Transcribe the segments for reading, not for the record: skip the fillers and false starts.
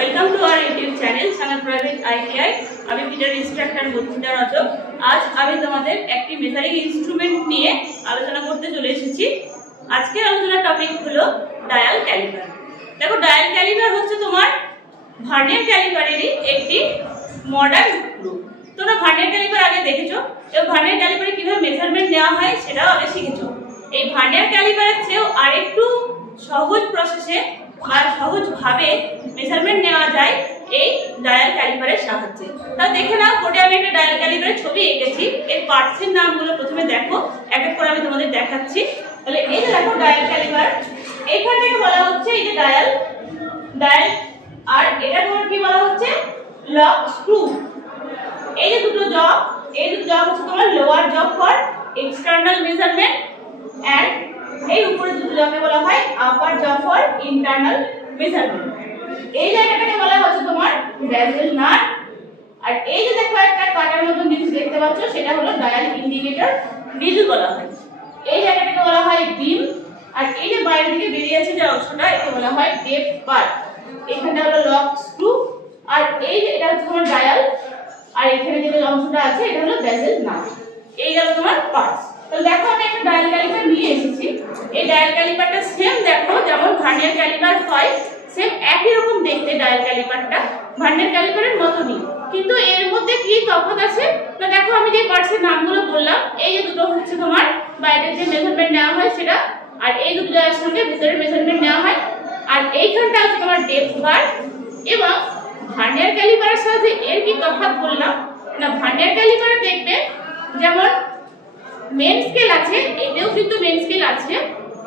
Welcome to our YouTube channel Sanat private ITI. আমি fitter instructor Madhumita Rajak. আজ আমি তোমাদের একটি মেজারিং ইনস্ট্রুমেন্ট নিয়ে আলোচনা করতে চলে এসেছি। আজকের আলোচনার টপিক হলো ডায়াল ক্যালিপার। দেখো, ডায়াল ক্যালিপার হচ্ছে তোমার ভার্নিয়ার ক্যালিপারেরই একটি মডার্ন রূপ। তোমরা ভার্নিয়ার ক্যালিপার আগে দেখেছো এবং ভার্নিয়ার ক্যালিপারে কিভাবে মেজারমেন্ট নেওয়া হয় সেটাও আগে শিখেছো। এই ভার্নিয়ার ক্যালিপারের চেয়েও আরেকটু সহজ প্রসেসে বা সহজভাবে মেজারমেন্ট নেওয়া যায় এই ডায়াল ক্যালিপারের সাহায্যে। তাহলে দেখে নাও, কোটে আমি একটা ডায়াল ক্যালিপারের ছবি এঁকেছি। এর পার্টসের নামগুলো প্রথমে দেখো, এক এক করে আমি তোমাদের দেখাচ্ছি। তাহলে এই যে দেখো ডায়াল ক্যালিপার, এইখান থেকে বলা হচ্ছে এই যে ডায়াল, আর এটা তোমার কি বলা হচ্ছে লক স্ক্রু। এই যে দুটো জব, এই দুটো জব হচ্ছে তোমার lower job for external measurement, and এই উপরে দুটো জবকে বলা হয় আপার জব ফর ইন্টারনাল মেজারমেন্ট। এই জায়গাটাকে বলা হচ্ছে তোমার বেজেল নাট, আর এই যে দেখো একটা কাটার মতন জিনিস দেখতে পাচ্ছ সেটা হলো ডায়াল ইন্ডিকেটর নিডল বলা হয়। এই জায়গাটাকে বলা হয় বিম, আর এই যে বাইরে থেকে বেরিয়ে আছে যে অংশটা একে বলা হয় ডেপথ বার। এখানটা হলো লক স্ক্রু, আর এই যে এটা হচ্ছে তোমার ডায়াল, আর এখানে যে অংশটা আছে এটা হলো বেজেল নাট। এই গেল তোমার পার্টস। তাহলে দেখো আমি একটা ডায়াল ক্যালিপার নিয়ে এসেছি। এই ডায়াল ক্যালিপারটা সেম দেখো যেমন ভার্নিয়ার ক্যালিপার হয়, সেম একই রকম দেখতে ডায়াল ক্যালিপারটা ভার্নিয়ার ক্যালিপারের মতনই, কিন্তু এর মধ্যে কি তফাৎ আছে না দেখো, আমি যে পার্টসের নামগুলো বললাম, এই যে দুটো হচ্ছে তোমার বাইরের যে মেজারমেন্ট নেওয়া হয় সেটা, আর এই দুটো জায়গার সঙ্গে ভিতরের মেজারমেন্ট নেওয়া হয়, আর এইখানটা হচ্ছে তোমার ডেপথ বার। এবং ভার্নিয়ার ক্যালিপারের সাথে এর কি তফাৎ বললাম না, ভার্নিয়ার ক্যালিপারে দেখবে যেমন মেন স্কেল আছে, এতেও কিন্তু মেন স্কেল আছে,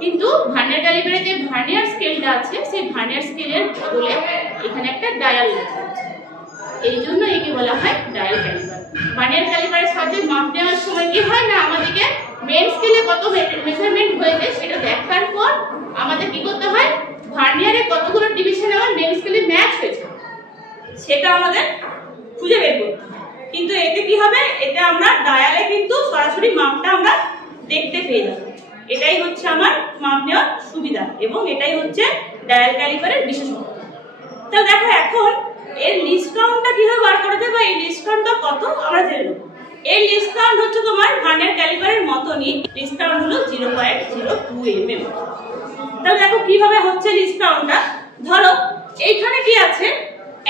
কিন্তু ভার্নিয়ার ক্যালিপারে যে ভার্নিয়ার স্কেলটা আছে সেই ভার্নিয়ার স্কেলের বদলে এখানে একটা ডায়াল লেখা আছে, এই জন্য একে বলা হয় ডায়াল ক্যালিপার। ভার্নিয়ার ক্যালিপারের সাথে মাপ নেওয়ার সময় কি হয় না, আমাদেরকে মেন স্কেলে কত মেজারমেন্ট হয়েছে সেটা দেখার পর আমাদের কি করতে হয়, ভার্নিয়ারে কতগুলো ডিভিশন আমার মেন স্কেলে ম্যাচ হয়েছে সেটা আমাদের খুঁজে বের করতে হয়। কিন্তু এতে কি হবে, এতে আমরা ডায়ালে কিন্তু সরাসরি মাপটা আমরা দেখতে পেয়ে যাব। এটাই হচ্ছে আমার মাপ নেওয়ার সুবিধা এবং এটাই হচ্ছে ডায়াল ক্যালিপারের বিশেষত্ব। তাহলে দেখো এখন এর লিস্ট কাউন্টটা কিভাবে বার করা যায় বা এই লিস্ট কাউন্টটা কত আমরা জেনে নেব। এই লিস্ট কাউন্ট হচ্ছে তোমার ভার্নিয়ার ক্যালিপারের মতনই, লিস্ট কাউন্ট হলো 0.02 mm। তাহলে দেখো কিভাবে হচ্ছে লিস্ট কাউন্টটা। ধরো এইখানে কি আছে,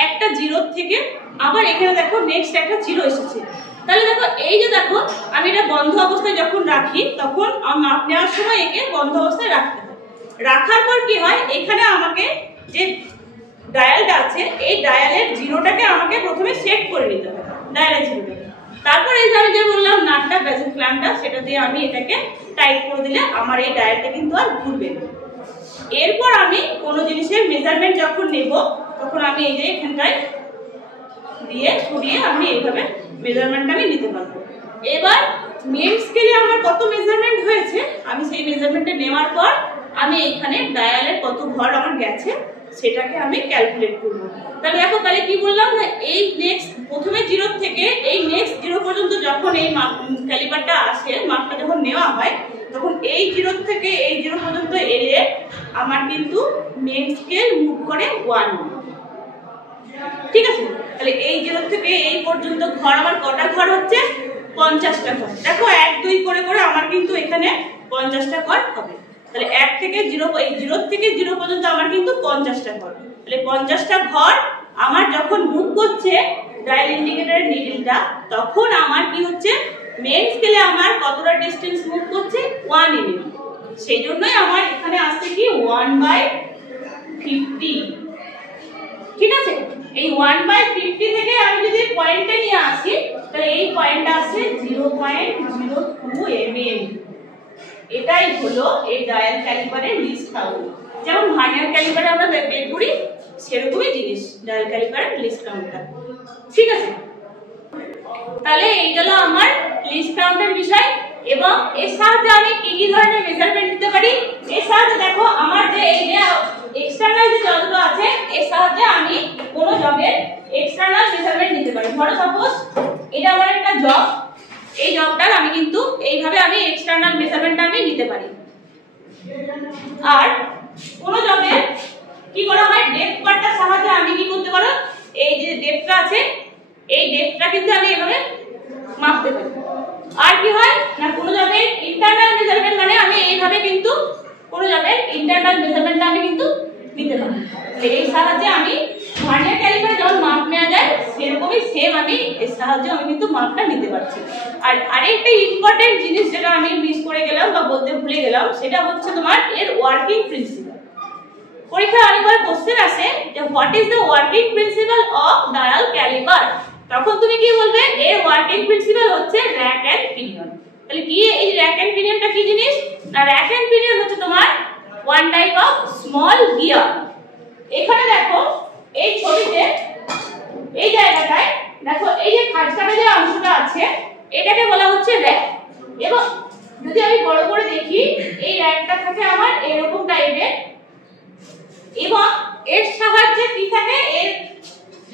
একটা জিরো থেকে আবার এখানে দেখো নেক্সট একটা জিরো এসেছে। তাহলে দেখো এই যে দেখো আমি এটা বন্ধ অবস্থায় যখন রাখি তখন মাপ নেওয়ার সময় একে বন্ধ অবস্থায় রাখতে হয়। রাখার পর কি হয়, এখানে আমাকে যে ডায়ালটা আছে এই ডায়ালের জিরোটাকে আমাকে প্রথমে সেট করে নিতে হবে, ডায়ালের জিরোটাকে। তারপর এই যে আমি যে বললাম নাটটা বেজেল ক্ল্যাম্পটা, সেটা দিয়ে আমি এটাকে টাইট করে দিলে আমার এই ডায়ালটা কিন্তু আর ঘুরবে না। এরপর আমি কোনো জিনিসের মেজারমেন্ট যখন নেব তখন আমি এই যে এখানটায় দিয়ে সরিয়ে আমি এইভাবে মেজারমেন্টটা আমি নিতে পারবো। এবার মেন স্কেলে আমার কত মেজারমেন্ট হয়েছে আমি সেই মেজারমেন্টটা নেওয়ার পর আমি এখানে ডায়ালের কত ঘর আমার গেছে সেটাকে আমি ক্যালকুলেট করব। তাহলে দেখো তাহলে কি বললাম না, এই নেক্সট প্রথমে জিরো থেকে এই নেক্সট জিরো পর্যন্ত যখন এই ক্যালিপারটা আসে, মাপটা যখন নেওয়া হয় তখন এই জিরো থেকে এই জিরো পর্যন্ত এলে আমার কিন্তু মেন স্কেল মুভ করে 1। ঠিক আছে, তাহলে এই জিরো থেকে এই পর্যন্ত ঘর আমার কটা ঘর হচ্ছে, 50টা ঘর। দেখো 1 2 করে করে আমার কিন্তু এখানে 50টা ঘর হবে। তাহলে 1 থেকে 0, এই 0 থেকে 0 পর্যন্ত আমার কিন্তু 50টা ঘর। তাহলে 50টা ঘর আমার যখন মুভ করছে ডায়াল ইন্ডিকেটরের নিডলটা, তখন আমার কি হচ্ছে, মেন স্কেলে আমার কতটা ডিসটেন্স মুভ করছে 1 mm। সেই জন্যই আমার এখানে আসছে কি 1/50। ঠিক আছে, এই 1/50 থেকে আমি যদি পয়েন্টে নিয়ে আসি তাহলে এই পয়েন্টটা আসছে 0.02 mm। এটাই হলো এই ডায়াল ক্যালিপারের লিস্ট কাউন্ট। যেমন ভার্নিয়ার ক্যালিপারে আমরা বের করি সেরকমই জিনিস ডায়াল ক্যালিপারের লিস্ট কাউন্টটা। ঠিক আছে, তাহলে এই গেল আমার লিস্ট কাউন্টের বিষয়। এবং এর সাথে আমি কি কি ধরনের মেজারমেন্ট নিতে পারি, এর সাথে দেখো আমার যে এই যে এক্সটার্নাল যে জবগুলো আছে এর সাহায্যে আমি কোন জবের এক্সটার্নাল মেজারমেন্ট নিতে পারি। ধরো সাপোজ এটা আমার একটা জব, এই জবটার আমি কিন্তু এইভাবে আমি এক্সটার্নাল মেজারমেন্টটা আমি নিতে পারি। আর কোন জবে কি করা হয়, ডেপথ পার্টটার সাহায্যে আমি কি করতে পারবো, আছে এই ডেপথটা কিন্তু আমি এভাবে মাপতে পারি। আর কি হয় না কোনো জবের ইন্টারনাল মেজারমেন্ট মানে আমি এইভাবে কিন্তু কোনো জবের ইন্টারনাল মেজারমেন্টটা আমি কিন্তু নিতে পারি। এর সাহায্যে আমি ভার্নিয়ার ক্যালিপারে যেমন মাপ নেওয়া যায় সেরকমই সেম আমি এর সাহায্যে আমি কিন্তু মাপটা নিতে পারছি। আর আরেকটা ইম্পর্টেন্ট জিনিস যেটা আমি মিস করে গেলাম বা বলতে ভুলে গেলাম সেটা হচ্ছে তোমার এর ওয়ার্কিং প্রিন্সিপাল। পরীক্ষায় অনেকবার কোশ্চেন আসে যে what is the working principle of dial calliper, তখন তুমি কি বলবে এর ওয়ার্কিং প্রিন্সিপাল হচ্ছে র‍্যাক এন্ড পিনিয়ন। তাহলে কি এই র‍্যাক এন্ড পিনিয়নটা কি জিনিস না র‍্যাক এন্ড পিনিয়ন হচ্ছে তোমার one type of small gear. এখানে দেখো এই ছবিতে এই জায়গাটায় দেখো এই যে খাঁজকাটা যে অংশটা আছে এটাকে বলা হচ্ছে র‍্যাক। এবং যদি আমি বড় করে দেখি এই র‍্যাকটা থাকে আমার এরকম টাইপের এবং এর সাহায্যে কি থাকে এর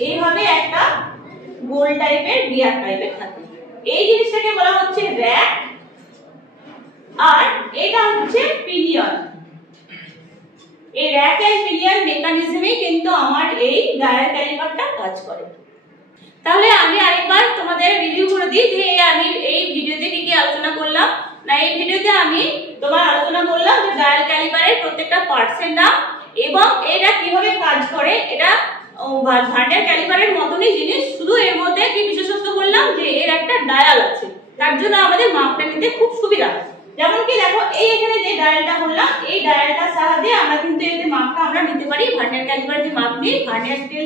এইভাবে একটা গোল টাইপের গিয়ার টাইপের থাকে। এই জিনিসটাকে বলা হচ্ছে র‍্যাক আর এটা হচ্ছে পিনিয়ন। এই র‍্যাক এন্ড পিনিয়ন মেকানিজমে কিন্তু আমার এই ডায়াল ক্যালিপারটা কাজ করে। তাহলে আমি আরেকবার তোমাদের রিভিউ করে দিই যে আমি এই ভিডিওতে কি কি আলোচনা করলাম। না এই ভিডিওতে আমি তোমার আলোচনা করলাম যে ডায়াল ক্যালিপারের প্রত্যেকটা পার্টসের নাম এবং এটা কিভাবে কাজ করে। এটা ভার্নিয়ার ক্যালিপারের মতনই জিনিস, শুধু এর মধ্যে কি বিশেষত্ব বললাম যে এর একটা ডায়াল আছে, তার জন্য আমাদের মাপটা নিতে খুব সুবিধা। যেমন কি দেখো এই এখানে যে ডায়ালটা বললাম এই ডায়ালটার সাহায্যে আমরা কিন্তু এর মাপটা আমরা নিতে পারি। ভার্নিয়ার ক্যালিপারে যে মাপ নিই ভার্নিয়ার স্কেল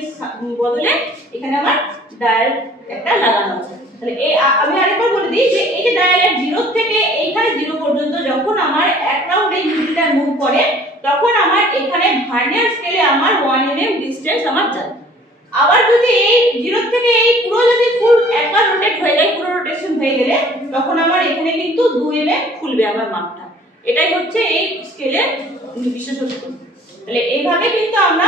বদলে এখানে আমার ডায়াল একটা লাগানো আছে। তাহলে এই আমি আরেকবার বলে দিই যে এই যে ডায়ালের 0 থেকে এইখানে 0 পর্যন্ত যখন আমার এক রাউন্ড এই নিডলটা মুভ করে তখন আমার এখানে ভার্নিয়ার স্কেলে আমার 1 mm ডিসটেন্স আমার যায়। আবার যদি এই 0 থেকে এই পুরো যদি ফুল একবার রোটেট হয়ে যায় পুরো রোটেশন হয়ে গেলে তখন আমার এখানে কিন্তু 2 mm খুলবে আমার মাপটা। এটাই হচ্ছে এই স্কেলের বিশেষত্ব। তাহলে এইভাবে কিন্তু আমরা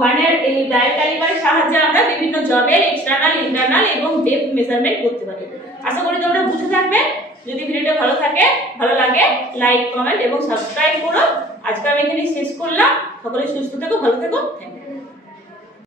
ভার্নিয়ার এই ডায়াল ক্যালিপারের সাহায্যে আমরা বিভিন্ন জবের এক্সটারনাল ইন্টারনাল এবং ডেপথ মেজারমেন্ট করতে পারি। আশা করি তোমরা বুঝে থাকবে। যদি ভিডিওটা ভালো লাগে লাইক কমেন্ট এবং সাবস্ক্রাইব করো। আজকে আমি এখানে শেষ করলাম। সকলে সুস্থ থেকো, ভালো থেকো। Thank you.